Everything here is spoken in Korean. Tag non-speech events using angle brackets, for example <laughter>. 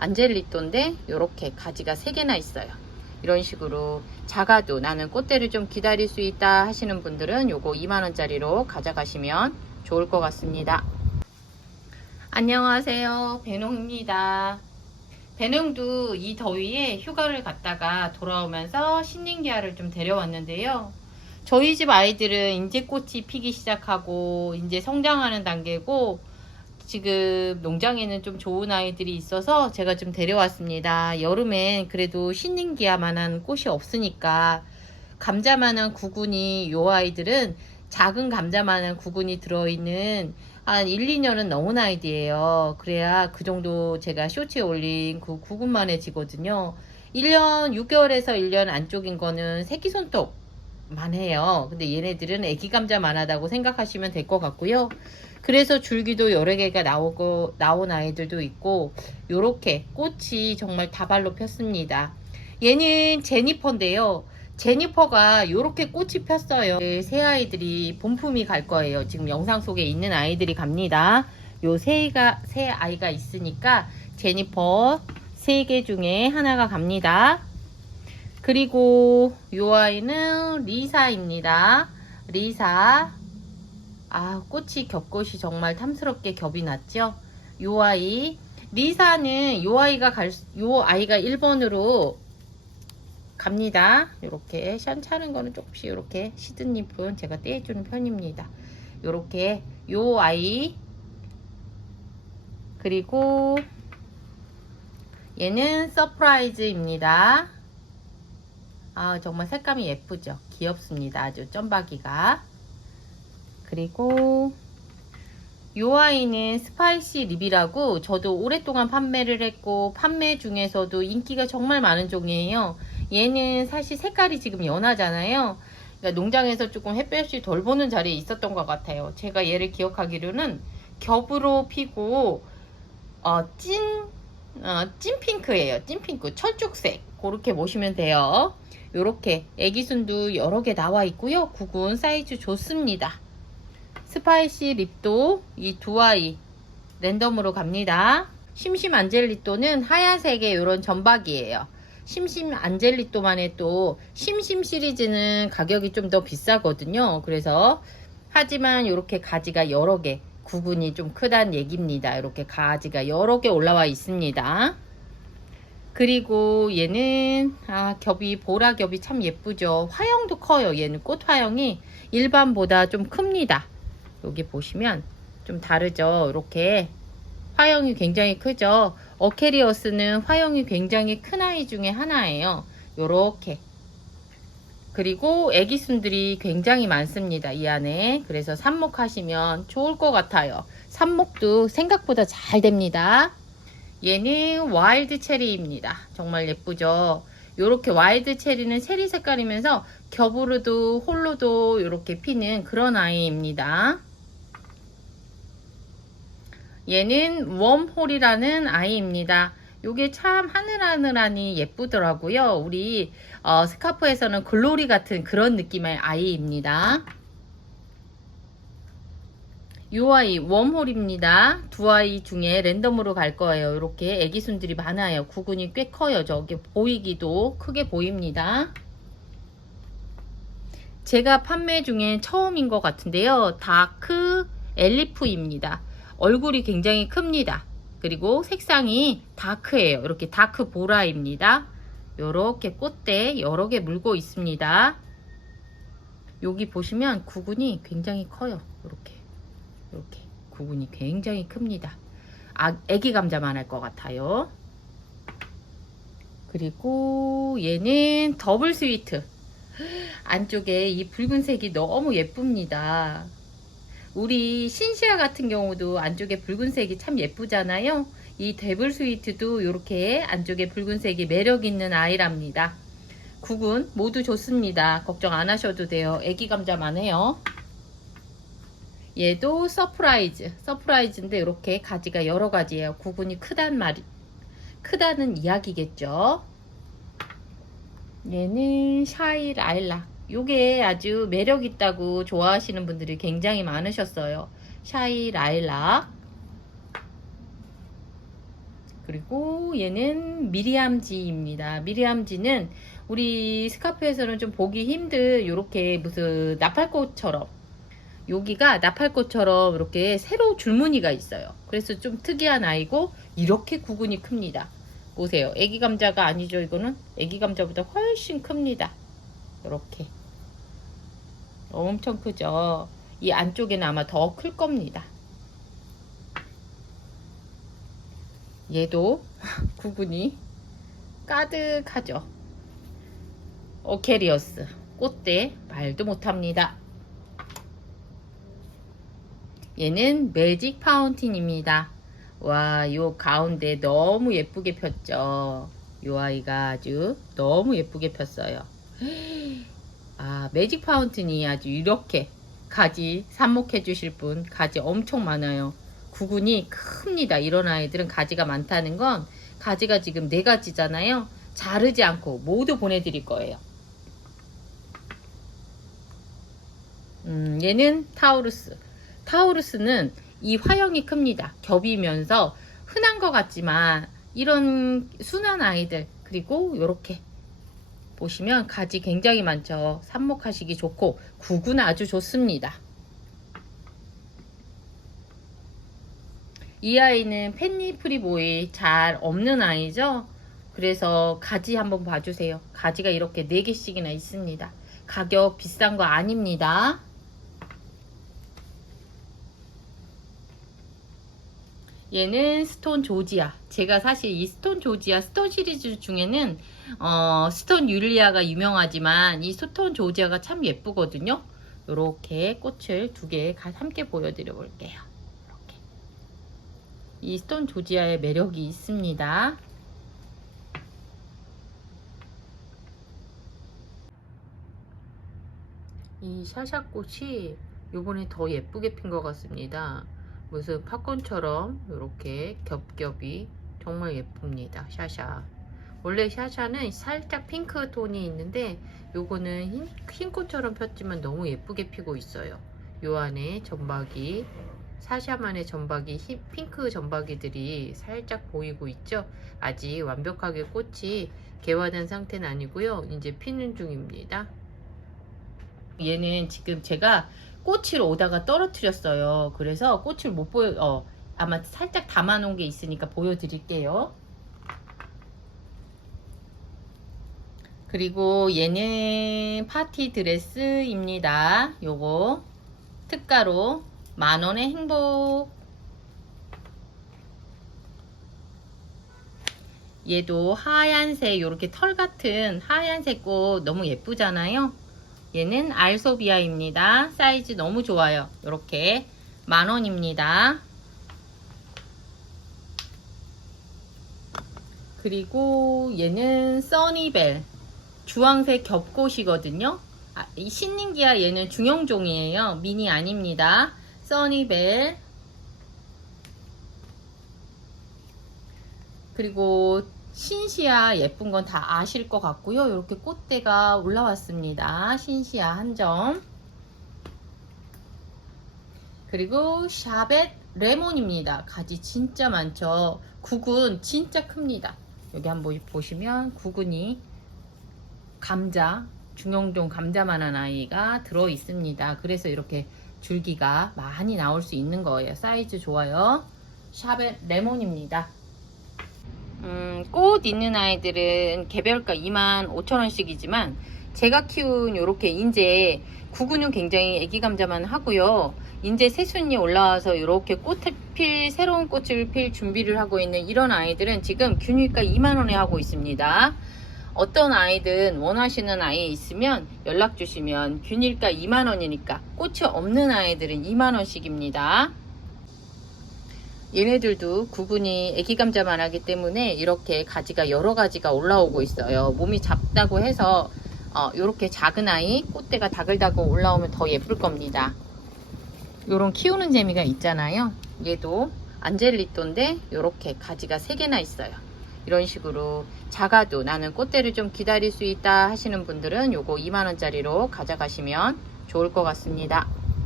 안젤리또인데 이렇게 가지가 3개나 있어요. 이런 식으로 작아도 나는 꽃대를 좀 기다릴 수 있다 하시는 분들은 요거 2만원짜리로 가져가시면 좋을 것 같습니다. 안녕하세요. 배농입니다. 배농도 이 더위에 휴가를 갔다가 돌아오면서 신nin기아를 좀 데려왔는데요. 저희 집 아이들은 이제 꽃이 피기 시작하고 이제 성장하는 단계고 지금 농장에는 좀 좋은 아이들이 있어서 제가 좀 데려왔습니다. 여름엔 그래도 신nin기아만한 꽃이 없으니까 감자만한 구근이 요 아이들은 작은 감자만한 구근이 들어있는 한 1, 2년은 넘은 아이디예요. 그래야 그 정도 제가 쇼츠에 올린 그 구근만해지거든요. 1년 6개월에서 1년 안쪽인 거는 새끼 손톱만 해요. 근데 얘네들은 애기 감자만 하다고 생각하시면 될 것 같고요. 그래서 줄기도 여러 개가 나오고 나온 아이들도 있고 요렇게 꽃이 정말 다발로 폈습니다. 얘는 제니퍼인데요. 제니퍼가 요렇게 꽃이 폈어요. 네, 새 아이들이 본품이 갈 거예요. 지금 영상 속에 있는 아이들이 갑니다. 요 새가 새 아이가 있으니까 제니퍼 세 개 중에 하나가 갑니다. 그리고 요 아이는 리사입니다. 리사. 아, 꽃이 겹꽃이 정말 탐스럽게 겹이 났죠? 요 아이. 리사는 요 아이가 갈, 수- 요 아이가 1번으로 갑니다. 요렇게 션 차는 거는 조금씩 요렇게 시드잎은 제가 떼주는 편입니다. 요렇게 요 아이 그리고 얘는 서프라이즈입니다. 아 정말 색감이 예쁘죠? 귀엽습니다. 아주 점박이가 그리고 요 아이는 스파이시 립이라고 저도 오랫동안 판매를 했고 판매 중에서도 인기가 정말 많은 종이에요. 얘는 사실 색깔이 지금 연하잖아요. 그러니까 농장에서 조금 햇볕이 덜 보는 자리에 있었던 것 같아요. 제가 얘를 기억하기로는 겹으로 피고 어, 찐, 어, 찐 핑크예요. 찐 핑크, 철쭉색. 그렇게 보시면 돼요. 요렇게 애기순도 여러 개 나와 있고요. 구근 사이즈 좋습니다. 스파이시 립도 이 두 아이 랜덤으로 갑니다. 심심 안젤리또는 하얀색의 이런 점박이에요. 심심 안젤리또만의 또 심심 시리즈는 가격이 좀 더 비싸거든요. 그래서 하지만 이렇게 가지가 여러 개 구분이 좀 크다는 얘기입니다. 이렇게 가지가 여러 개 올라와 있습니다. 그리고 얘는 아 겹이 보라 겹이 참 예쁘죠. 화형도 커요. 얘는 꽃 화형이 일반보다 좀 큽니다. 여기 보시면 좀 다르죠. 이렇게 화형이 굉장히 크죠. 어케리어스는 화형이 굉장히 큰 아이 중에 하나예요. 요렇게. 그리고 애기순들이 굉장히 많습니다. 이 안에. 그래서 삽목하시면 좋을 것 같아요. 삽목도 생각보다 잘 됩니다. 얘는 와일드 체리입니다. 정말 예쁘죠. 요렇게 와일드 체리는 체리 색깔이면서 겹으로도 홀로도 이렇게 피는 그런 아이입니다. 얘는 웜홀이라는 아이입니다. 요게 참 하늘하늘하니 예쁘더라고요. 우리 어, 스카프에서는 글로리 같은 그런 느낌의 아이입니다. 요 아이 웜홀입니다. 두 아이 중에 랜덤으로 갈 거예요. 이렇게 애기순들이 많아요. 구근이 꽤 커요. 저기 보이기도 크게 보입니다. 제가 판매 중에 처음인 것 같은데요. 다크 엘리프입니다. 얼굴이 굉장히 큽니다. 그리고 색상이 다크예요. 이렇게 다크 보라입니다. 이렇게 꽃대 여러 개 물고 있습니다. 여기 보시면 구근이 굉장히 커요. 이렇게 이렇게 구근이 굉장히 큽니다. 아, 애기 감자만 할 것 같아요. 그리고 얘는 더블 스위트. 안쪽에 이 붉은색이 너무 예쁩니다. 우리 신시아 같은 경우도 안쪽에 붉은색이 참 예쁘잖아요. 이 데블 스위트도 이렇게 안쪽에 붉은색이 매력 있는 아이랍니다. 국은 모두 좋습니다. 걱정 안 하셔도 돼요. 애기 감자만 해요. 얘도 서프라이즈. 서프라이즈인데 이렇게 가지가 여러 가지예요. 구근이 크단 말이 크다는 이야기겠죠. 얘는 샤이 라일락. 요게 아주 매력 있다고 좋아하시는 분들이 굉장히 많으셨어요. 샤이 라일락. 그리고 얘는 미리암지입니다. 미리암지는 우리 스카프에서는 좀 보기 힘들 요렇게 무슨 나팔꽃처럼 여기가 나팔꽃처럼 이렇게 세로 줄무늬가 있어요. 그래서 좀 특이한 아이고 이렇게 구근이 큽니다. 보세요. 애기 감자가 아니죠. 이거는 애기 감자보다 훨씬 큽니다. 이렇게 엄청 크죠. 이 안쪽에는 아마 더 클 겁니다. 얘도 <laughs> 구근이 가득하죠. 오케리어스 꽃대 말도 못합니다. 얘는 매직 파운틴입니다. 와, 요 가운데 너무 예쁘게 폈죠. 요 아이가 아주 너무 예쁘게 폈어요. 아, 매직 파운틴이 아주 이렇게 가지 삽목해 주실 분 가지 엄청 많아요. 구근이 큽니다. 이런 아이들은 가지가 많다는 건 가지가 지금 네 가지잖아요. 자르지 않고 모두 보내드릴 거예요. 음, 얘는 타우루스. 타우루스는 이 화형이 큽니다. 겹이면서 흔한 것 같지만 이런 순한 아이들 그리고 이렇게 보시면 가지 굉장히 많죠. 삽목하시기 좋고 구근 아주 좋습니다. 이 아이는 펜니프리 보이 잘 없는 아이죠. 그래서 가지 한번 봐주세요. 가지가 이렇게 4개씩이나 있습니다. 가격 비싼 거 아닙니다. 얘는 스톤 조지아. 제가 사실 이 스톤 조지아 스톤 시리즈 중에는 어, 스톤 율리아가 유명하지만 이 스톤 조지아가 참 예쁘거든요. 이렇게 꽃을 두 개 함께 보여드려 볼게요. 이렇게. 이 스톤 조지아의 매력이 있습니다. 이 샤샤꽃이 요번에 더 예쁘게 핀 것 같습니다. 무슨 팝콘처럼 이렇게 겹겹이 정말 예쁩니다. 샤샤. 원래 샤샤는 살짝 핑크 톤이 있는데 요거는 흰, 흰꽃처럼 폈지만 너무 예쁘게 피고 있어요. 요 안에 점박이 사샤만의 점박이 흰, 핑크 점박이들이 살짝 보이고 있죠. 아직 완벽하게 꽃이 개화된 상태는 아니고요. 이제 피는 중입니다. 얘는 지금 제가 꽃을 오다가 떨어뜨렸어요. 그래서 꽃을 못 보여, 어, 아마 살짝 담아놓은 게 있으니까 보여드릴게요. 그리고 얘는 파티 드레스입니다. 요거 특가로 만원의 행복 얘도 하얀색 이렇게 털 같은 하얀색 꽃 너무 예쁘잖아요. 얘는 알소비아입니다. 사이즈 너무 좋아요. 이렇게 만원입니다. 그리고 얘는 써니벨 주황색 겹꽃이거든요. 아, 이 신nin기아 얘는 중형종이에요. 미니 아닙니다. 써니벨 그리고 신시아 예쁜 건 다 아실 것 같고요. 이렇게 꽃대가 올라왔습니다. 신시아 한 점. 그리고 샤벳 레몬입니다. 가지 진짜 많죠. 국은 진짜 큽니다. 여기 한번 보시면 국은이 감자, 중형종 감자만한 아이가 들어 있습니다. 그래서 이렇게 줄기가 많이 나올 수 있는 거예요. 사이즈 좋아요. 샤벳 레몬입니다. 음, 꽃 있는 아이들은 개별가 25,000원씩이지만 제가 키운 요렇게 인제 구근은 굉장히 애기 감자만 하고요. 인제 새순이 올라와서 요렇게 꽃을 필 새로운 꽃을 필 준비를 하고 있는 이런 아이들은 지금 균일가 2만 원에 하고 있습니다. 어떤 아이든 원하시는 아이 있으면 연락 주시면 균일가 2만 원이니까 꽃이 없는 아이들은 2만 원씩입니다. 얘네들도 구근이 애기 감자만 하기 때문에 이렇게 가지가 여러 가지가 올라오고 있어요. 몸이 작다고 해서 어, 이렇게 작은 아이 꽃대가 다글다글 올라오면 더 예쁠 겁니다. 요런 키우는 재미가 있잖아요. 얘도 안젤리또인데 이렇게 가지가 3개나 있어요. 이런 식으로 작아도 나는 꽃대를 좀 기다릴 수 있다 하시는 분들은 요거 2만원짜리로 가져가시면 좋을 것 같습니다.